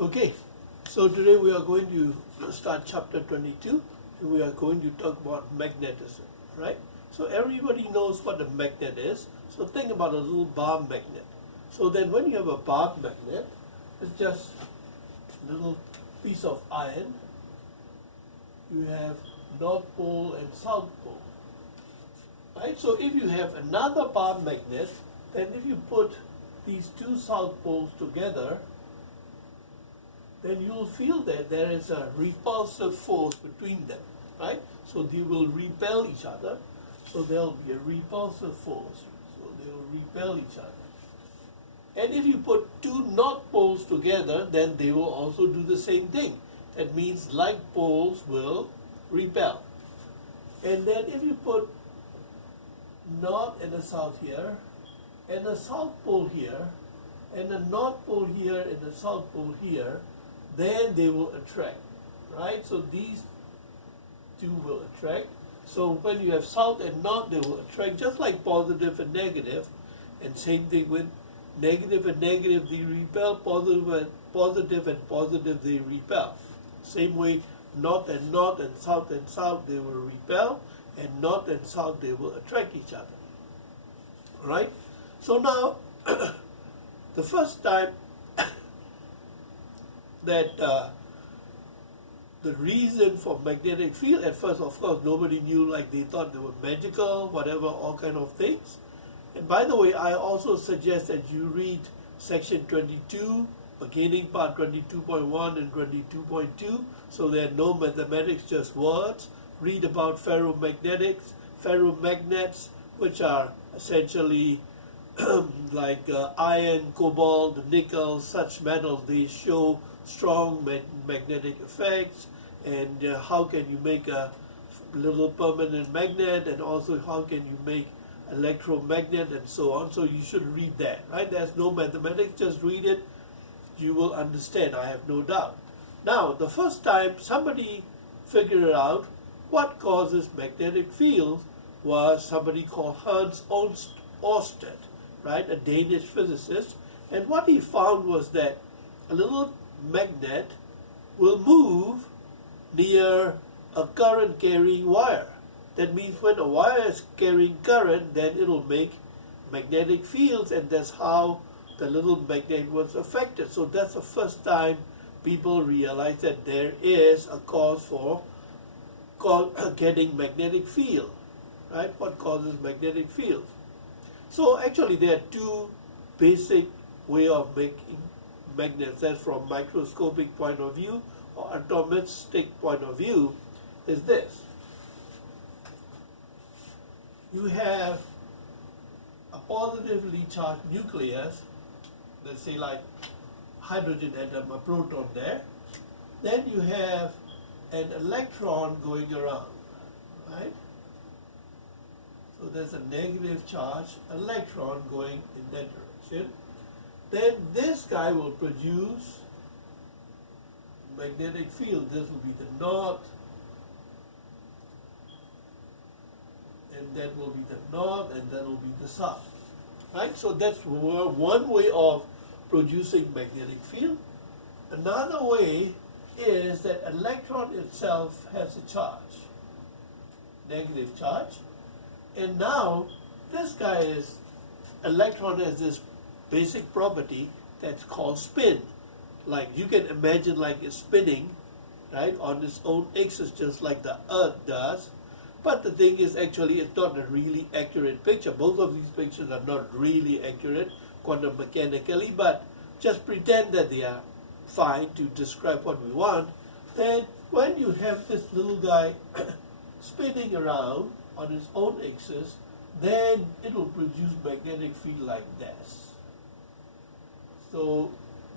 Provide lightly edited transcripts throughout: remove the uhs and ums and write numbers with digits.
Okay, so today we are going to start chapter 22 and we are going to talk about magnetism, right? So everybody knows what a magnet is. So think about a little bar magnet. So then when you have a bar magnet, it's just a little piece of iron. You have North Pole and South Pole, right? So if you have another bar magnet, then if you put these two South Poles together, then you'll feel that there is a repulsive force between them, right? So they will repel each other. So there'll be a repulsive force. So they will repel each other. And if you put two North Poles together, then they will also do the same thing. That means like poles will repel. And then if you put North and a South here, and a South Pole here, and a North Pole here, and a South Pole here, then they will attract, right? So these two will attract. So when you have South and North, they will attract just like positive and negative. And same thing with negative and negative, they repel. Positive and positive, they repel. Same way, North and South, they will repel. And North and South, they will attract each other. Right? So now, the first time that the reason for magnetic field, at first, of course, nobody knew, like they thought they were magical, whatever, all kind of things. And by the way, I also suggest that you read section 22, beginning part 22.1 and 22.2, so there are no mathematics, just words. Read about ferromagnets, which are essentially like iron, cobalt, nickel, such metals. They show strong magnetic effects, and how can you make a little permanent magnet, and also how can you make electromagnet, and so on. So you should read that, right? There's no mathematics, just read it. You will understand, I have no doubt. Now, the first time somebody figured out what causes magnetic fields was somebody called Hans Ørsted, right? A Danish physicist. And what he found was that a little magnet will move near a current carrying wire. That means when a wire is carrying current, then it will make magnetic fields, and that's how the little magnet was affected. So that's the first time people realized that there is a cause for getting magnetic field, right? What causes magnetic fields? So actually there are two basic way of making magnets. That's from microscopic point of view or atomistic point of view is this. You have a positively charged nucleus, let's say like hydrogen atom, a proton there. Then you have an electron going around, right? So there's a negative charge electron going in that direction. Then this guy will produce magnetic field. This will be the north, and that will be the north, and that will be the south, right? So that's one way of producing magnetic field. Another way is that electron itself has a charge, negative charge, and now this guy is, electron has this basic property that's called spin. Like you can imagine like it's spinning, right, on its own axis just like the earth does. But the thing is, actually it's not a really accurate picture. Both of these pictures are not really accurate quantum mechanically, but just pretend that they are fine to describe what we want. Then when you have this little guy spinning around on its own axis, then it will produce magnetic field like this. So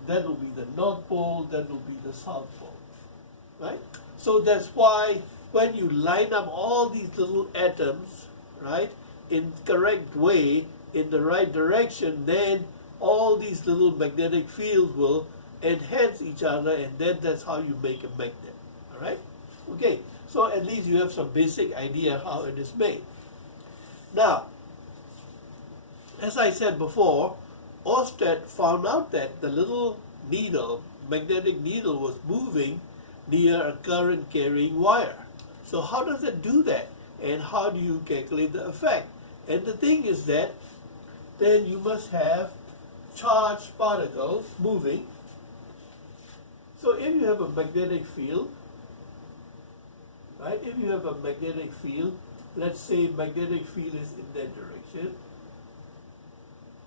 that will be the North Pole, that will be the South Pole, right? So that's why when you line up all these little atoms, right, in correct way, in the right direction, then all these little magnetic fields will enhance each other, and then that's how you make a magnet, all right? Okay, so at least you have some basic idea how it is made. Now, as I said before, Ørsted found out that the little needle magnetic needle was moving near a current carrying wire. So how does it do that? And how do you calculate the effect? And the thing is that then you must have charged particles moving. So if you have a magnetic field, right? If you have a magnetic field, let's say magnetic field is in that direction,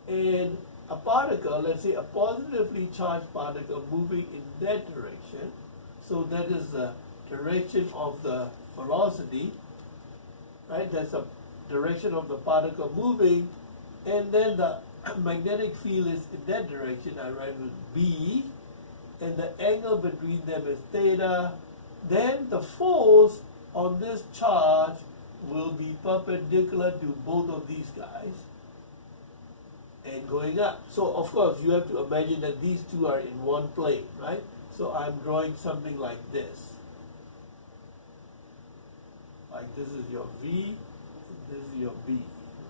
and a particle, let's say a positively charged particle moving in that direction, so that is the direction of the velocity, right? That's the direction of the particle moving, and then the magnetic field is in that direction. I write with B, and the angle between them is theta. Then the force on this charge will be perpendicular to both of these guys and going up. So of course you have to imagine that these two are in one plane, right? So I'm drawing something like this. Like this is your V, and this is your B,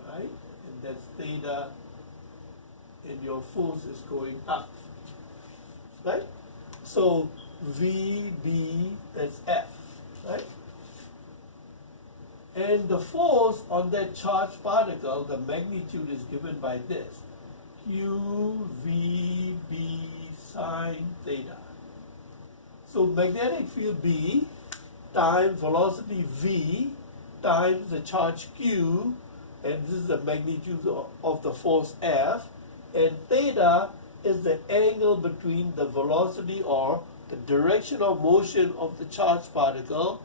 right? And that's theta, and your force is going up, right? So VB, that's F, right? And the force on that charged particle, the magnitude is given by this, QVB sine theta. So magnetic field B times velocity V times the charge Q, and this is the magnitude of the force F, and theta is the angle between the velocity or the direction of motion of the charged particle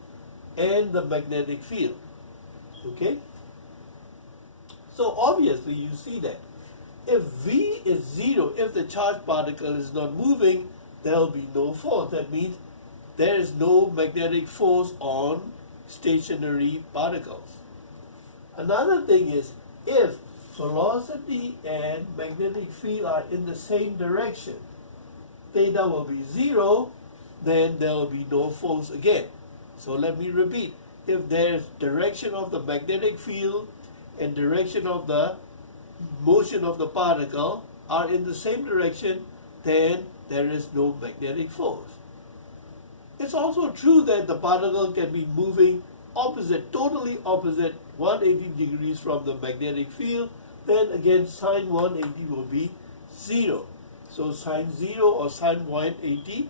and the magnetic field. Okay? So obviously you see that if V is 0, if the charged particle is not moving, there will be no force. That means there is no magnetic force on stationary particles. Another thing is, if velocity and magnetic field are in the same direction, theta will be 0, then there will be no force again. So let me repeat. If there's direction of the magnetic field and direction of the motion of the particle are in the same direction, then there is no magnetic force. It's also true that the particle can be moving opposite, totally opposite, 180 degrees from the magnetic field. Then again, sine 180 will be 0. So sine 0 or sine 180,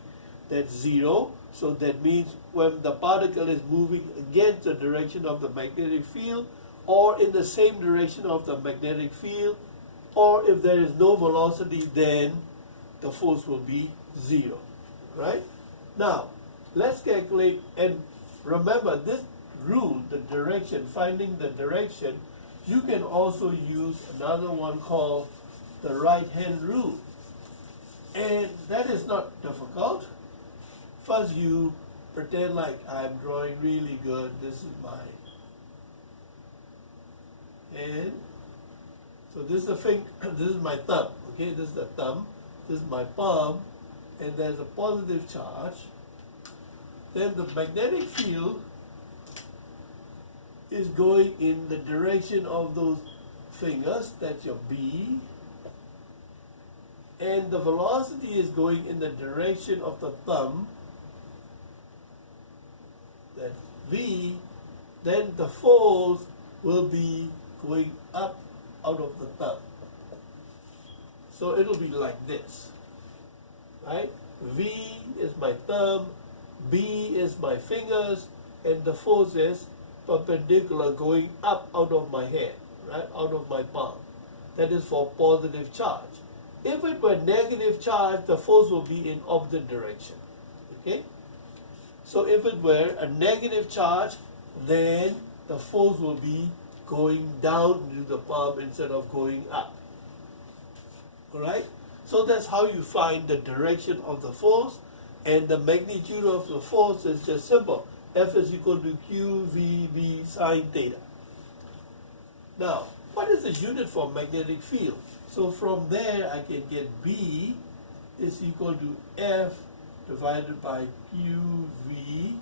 that's 0. So that means when the particle is moving against the direction of the magnetic field, or in the same direction of the magnetic field, or if there is no velocity, then the force will be 0. Right? Now, let's calculate, and remember this rule, the direction, finding the direction, you can also use another one called the right-hand rule. And that is not difficult. First you pretend like I'm drawing really good. This is my hand. So this is the finger, this is my thumb. Okay, this is the thumb. This is my palm, and there's a positive charge. Then the magnetic field is going in the direction of those fingers. That's your B. And the velocity is going in the direction of the thumb. That's V. Then the force will be going up out of the thumb. So it'll be like this, right? V is my thumb, B is my fingers, and the force is perpendicular going up out of my hand, right? Out of my palm. That is for positive charge. If it were negative charge, the force will be in opposite direction. Okay? So if it were a negative charge, then the force will be going down into the palm instead of going up. Alright? So that's how you find the direction of the force, and the magnitude of the force is just simple. F is equal to QVB sine theta. Now, what is the unit for magnetic field? So from there I can get B is equal to F divided by QV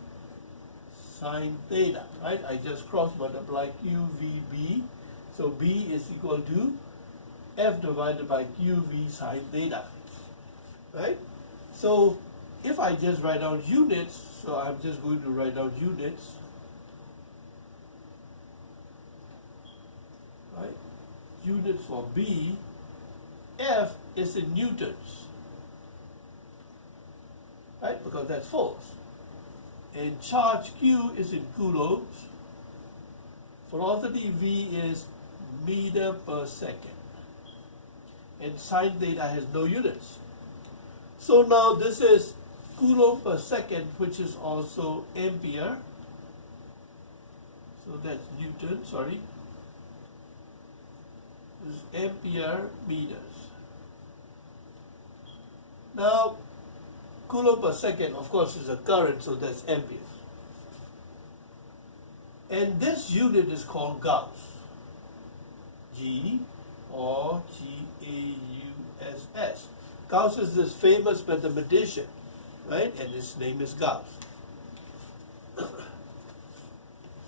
sine theta, right? I just cross multiply QVB. So B is equal to F divided by QV sine theta, right? So if I just write down units, so I'm just going to write down units, right? Units for B, F is in newtons, right? Because that's force. And charge Q is in coulombs. Velocity V is meter per second. And sine theta has no units. So now this is coulomb per second, which is also ampere. So that's Newton, sorry. This is ampere meters. Now, coulomb per second, of course, is a current, so that's amperes. And this unit is called Gauss. G or G-A-U-S-S. Gauss is this famous mathematician, right? And his name is Gauss.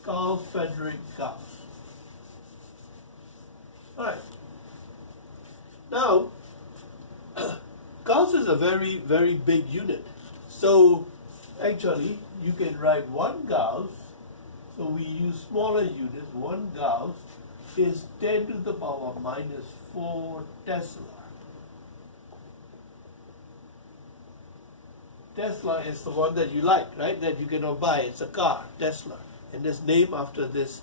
Carl Friedrich Gauss. All right. Now, Gauss is a very, very big unit. So, actually, you can write 1 Gauss. So we use smaller units. 1 Gauss is 10 to the power minus 4 Tesla. Tesla is the one that you like, right? That you cannot buy. It's a car, Tesla. And it's named after this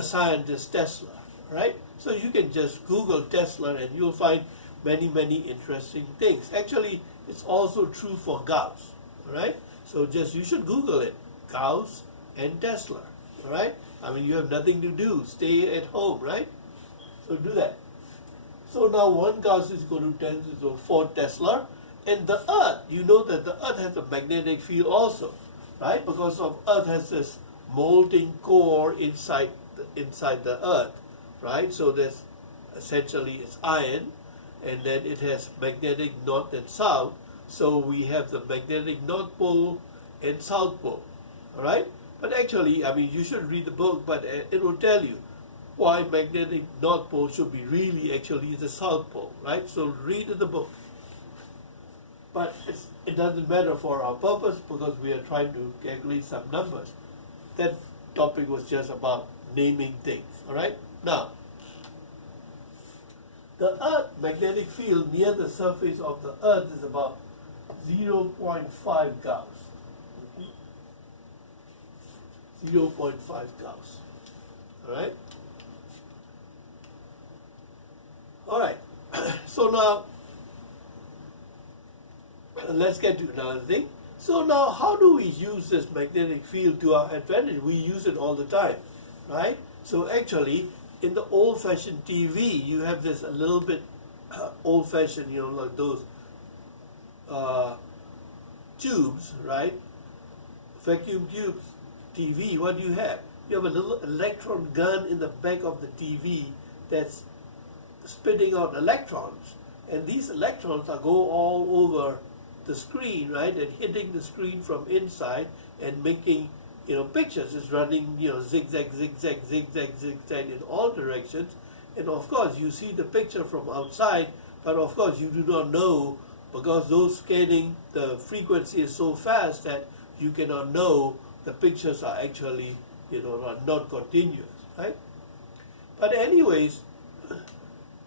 scientist Tesla, right? So you can just Google Tesla and you'll find many, many interesting things. Actually, it's also true for Gauss, right? So just, you should Google it, Gauss and Tesla, right? I mean, you have nothing to do, stay at home, right? So do that. So now 1 Gauss is equal to 10 to the 4 Tesla. And the Earth, you know that the Earth has a magnetic field also, right? Because of Earth has this molten core inside the Earth, right? So there's essentially it's iron, and then it has magnetic north and south. So we have the magnetic north pole and south pole, all right? But actually, I mean, you should read the book, but it will tell you why magnetic north pole should be really actually the south pole, right? So read the book. But it doesn't matter for our purpose because we are trying to calculate some numbers. That topic was just about naming things, all right? Now, the Earth magnetic field near the surface of the Earth is about 0.5 Gauss. Okay? 0.5 Gauss, all right? All right, so now, let's get to another thing. So now, how do we use this magnetic field to our advantage? We use it all the time, right? So actually, in the old-fashioned TV, you have this a little bit old-fashioned, you know, like those tubes, right? Vacuum tubes, TV. What do you have? You have a little electron gun in the back of the TV that's spitting out electrons, and these electrons are go all over the screen, right, and hitting the screen from inside and making, you know, pictures. It's running, you know, zigzag, zigzag, zigzag, zigzag in all directions. And of course, you see the picture from outside, but of course, you do not know because those scanning, the frequency is so fast that you cannot know the pictures are actually, you know, are not continuous, right? But anyways,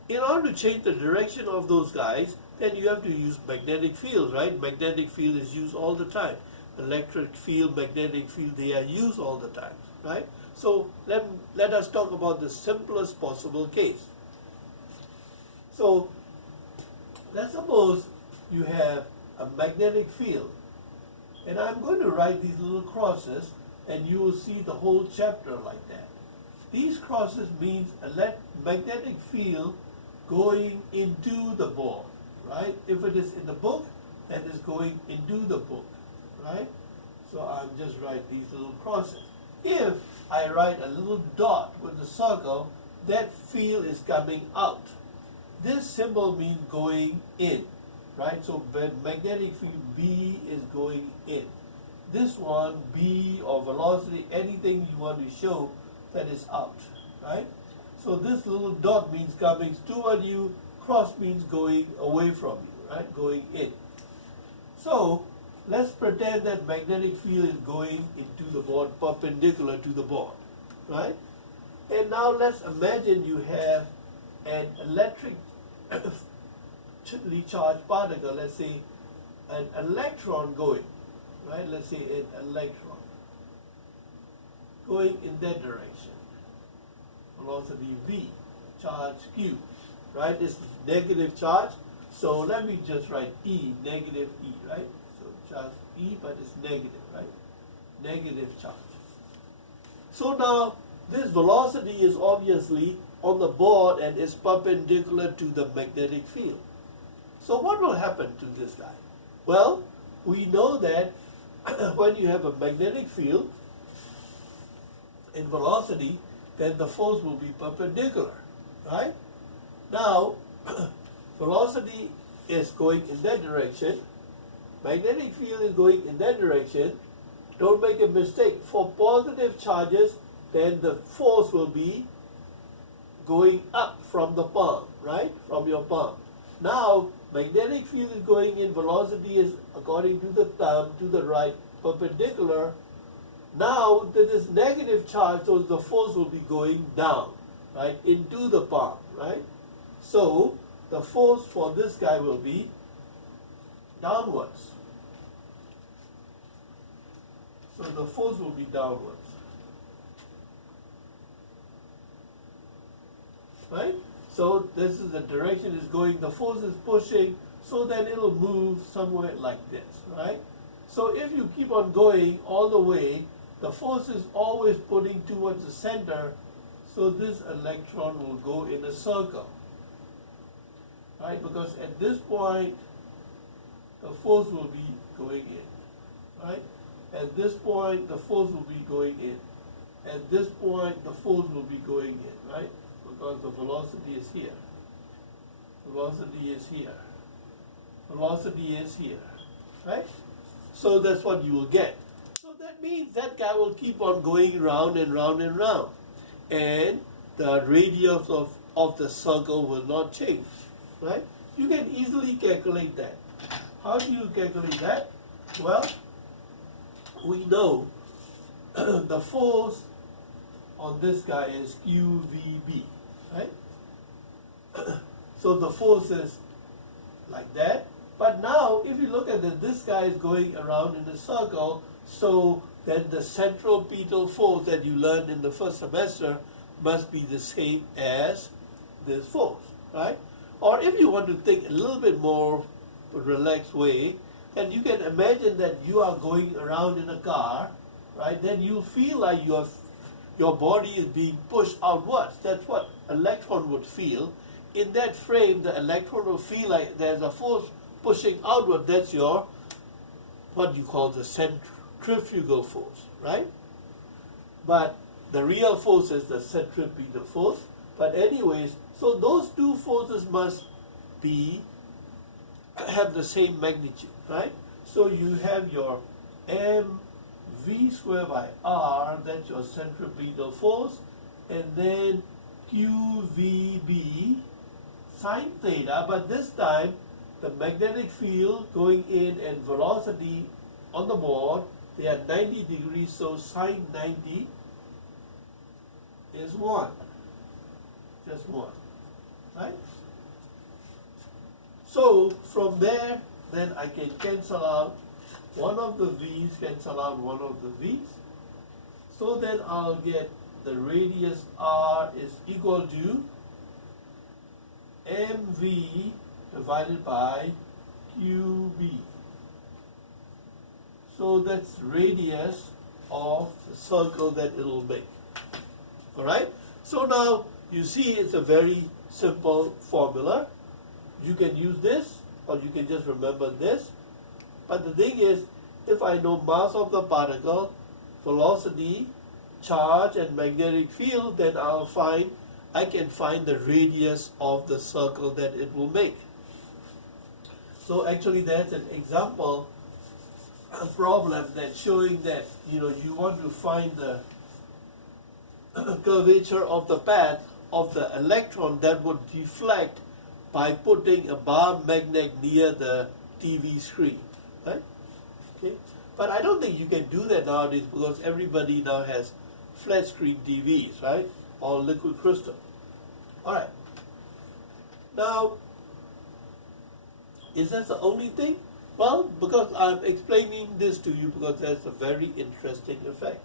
in order to change the direction of those guys, then you have to use magnetic field, right? Magnetic field is used all the time. Electric field, magnetic field, they are used all the time, right? So let us talk about the simplest possible case. So let's suppose you have a magnetic field, and I'm going to write these little crosses, and you will see the whole chapter like that. These crosses means a magnetic field going into the board, right? If it is in the book, that is going into the book, right? So I'll just write these little crosses. If I write a little dot with a circle, that field is coming out. This symbol means going in, right? So magnetic field B is going in. This one, B or velocity, anything you want to show, that is out, right? So this little dot means coming toward you, cross means going away from you, right? Going in. So let's pretend that magnetic field is going into the board perpendicular to the board, right? And now let's imagine you have an electrically charged particle, let's say an electron going, right? Let's say an electron going in that direction. Velocity v, charge q, right? This is negative charge. So let me just write E, negative E, right? So charge E, but it's negative, right? Negative charge. So now this velocity is obviously on the board and is perpendicular to the magnetic field. So what will happen to this guy? Well, we know that when you have a magnetic field in velocity, then the force will be perpendicular, right? Now, velocity is going in that direction, magnetic field is going in that direction. Don't make a mistake. For positive charges, then the force will be going up from the palm, right? From your palm. Now, magnetic field is going in, velocity is according to the thumb, to the right, perpendicular. Now, there is negative charge, so the force will be going down, right? Into the palm, right? So, the force for this guy will be downwards. So the force will be downwards. Right? So this is the direction it's going, the force is pushing, so then it'll move somewhere like this, right? So if you keep on going all the way, the force is always putting towards the center, so this electron will go in a circle. Right? Because at this point, the force will be going in. Right? At this point, the force will be going in. At this point, the force will be going in. Right? Because the velocity is here. Velocity is here. Velocity is here. Right? So that's what you will get. So that means that guy will keep on going round and round and round. And the radius of the circle will not change. Right? You can easily calculate that. How do you calculate that? Well, we know the force on this guy is QVB, right? So the force is like that. But now, if you look at it, this guy is going around in a circle, so then the centripetal force that you learned in the first semester must be the same as this force, right? Or if you want to think a little bit more relaxed way, then you can imagine that you are going around in a car, right? Then you feel like your body is being pushed outwards. That's what electron would feel. In that frame, the electron will feel like there's a force pushing outward. That's your, what you call the centrifugal force, right? But the real force is the centripetal force. But anyways, so those two forces must have the same magnitude, right? So you have your mv squared by r, that's your centripetal force, and then qvb sine theta, but this time the magnetic field going in and velocity on the board, they are 90 degrees, so sine 90 is 1. Just 1. Right? So from there, then I can cancel out one of the v's, cancel out one of the v's. So then I'll get the radius r is equal to mv divided by qb. So that's radius of the circle that it will make. Alright? So now you see it's a very simple formula. You can use this or you can just remember this. But the thing is, if I know mass of the particle, velocity, charge and magnetic field, then I can find the radius of the circle that it will make. So actually that's an example, a problem that's showing that you want to find the curvature of the path of the electron that would deflect by putting a bar magnet near the TV screen, right? Okay, but I don't think you can do that nowadays because everybody now has flat screen TVs, right? Or liquid crystal. All right. Now, is that the only thing? Well, because I'm explaining this to you because there's a very interesting effect.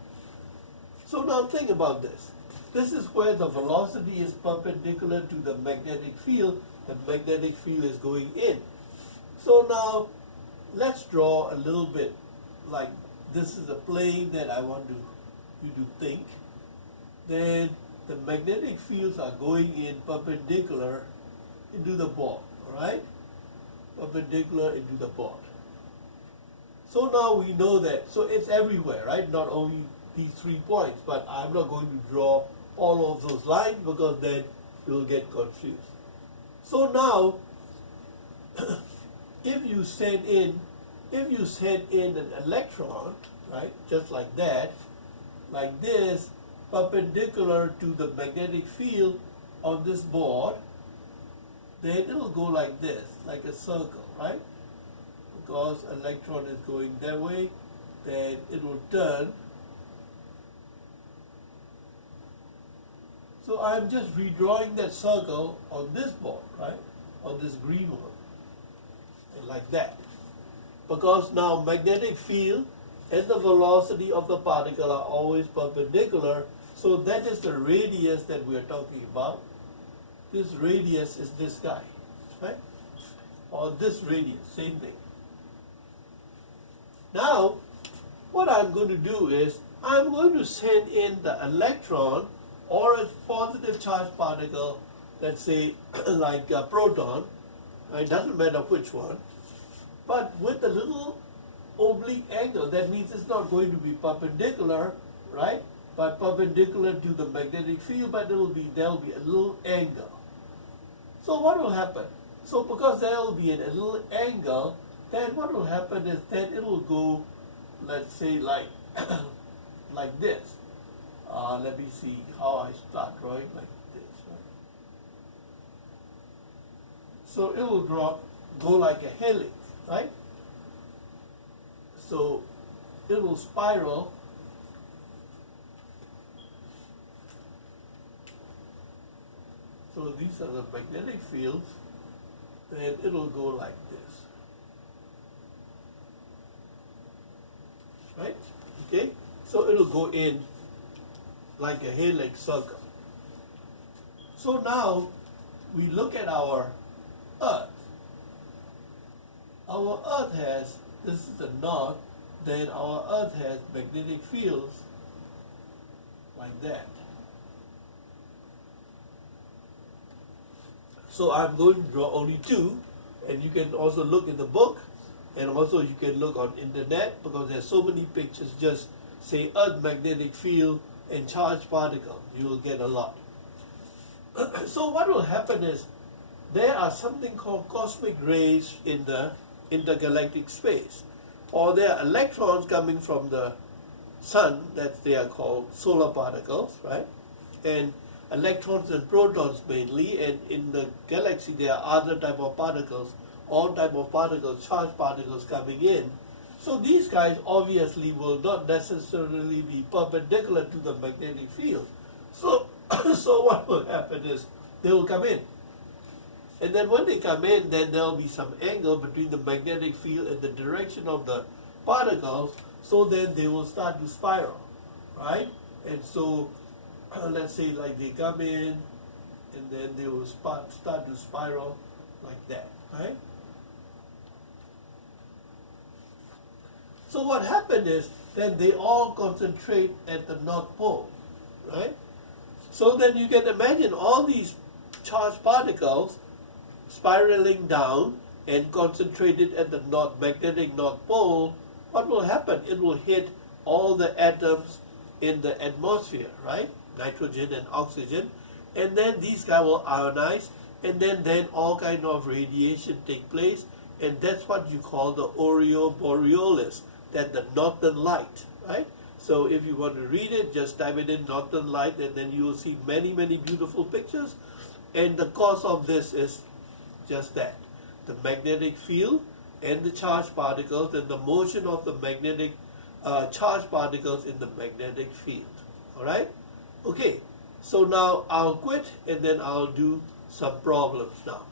So now think about this. This is where the velocity is perpendicular to the magnetic field. The magnetic field is going in. So now, let's draw a little bit like this is a plane that I want you to think. Then the magnetic fields are going in perpendicular into the board, all right? Perpendicular into the board. So now we know that, so it's everywhere, right? Not only these 3 points, but I'm not going to draw all of those lines because then you'll get confused. So now, if you send in an electron, right, just like that, like this, perpendicular to the magnetic field on this board, then it'll go like this, like a circle, right? Because electron is going that way, then it will turn. So I'm just redrawing that circle on this board, right? On this green one, and like that. Because now magnetic field and the velocity of the particle are always perpendicular, so that is the radius that we are talking about. This radius is this guy, right? Or this radius, same thing. Now, what I'm going to do is, I'm going to send in the electron or a positive charged particle, let's say like a proton, it doesn't matter which one, but with a little oblique angle. That means it's not going to be perpendicular, right? But perpendicular to the magnetic field, but there'll be a little angle. So what will happen? So because there will be a little angle, then what will happen is that it will go, let's say like like this. Let me see how I start drawing like this. Right? So it will go like a helix, right? So it will spiral. So these are the magnetic fields. Then it will go like this. Right? Okay? So it will go in like a helix circle. So now we look at our Earth. Our Earth has, this is the north, then our Earth has magnetic fields like that. So I'm going to draw only 2, and you can also look in the book, and also you can look on internet because there's so many pictures. Just say Earth magnetic field and charged particle, you will get a lot. So what will happen is there are something called cosmic rays in the intergalactic space, or there are electrons coming from the sun, that they are called solar particles, right? And electrons and protons mainly, and in the galaxy there are other type of particles, all type of particles, charged particles coming in. So these guys obviously will not necessarily be perpendicular to the magnetic field. So, so what will happen is they will come in. And then when they come in, then there will be some angle between the magnetic field and the direction of the particles, so then they will start to spiral, right? And so let's say like they come in, and then they will start to spiral like that, right? So what happened is then they all concentrate at the North Pole, right? So then you can imagine all these charged particles spiraling down and concentrated at the magnetic North Pole. What will happen? It will hit all the atoms in the atmosphere, right? Nitrogen and oxygen, and then these guys will ionize, and then all kind of radiation take place, and that's what you call the Aurora Borealis, that the northern light, right? So if you want to read it, just type it in northern light, and then you will see many, many beautiful pictures. And the cause of this is just that. The magnetic field and the charged particles and the motion of the magnetic charged particles in the magnetic field. Alright? Okay, so now I'll quit and then I'll do some problems now.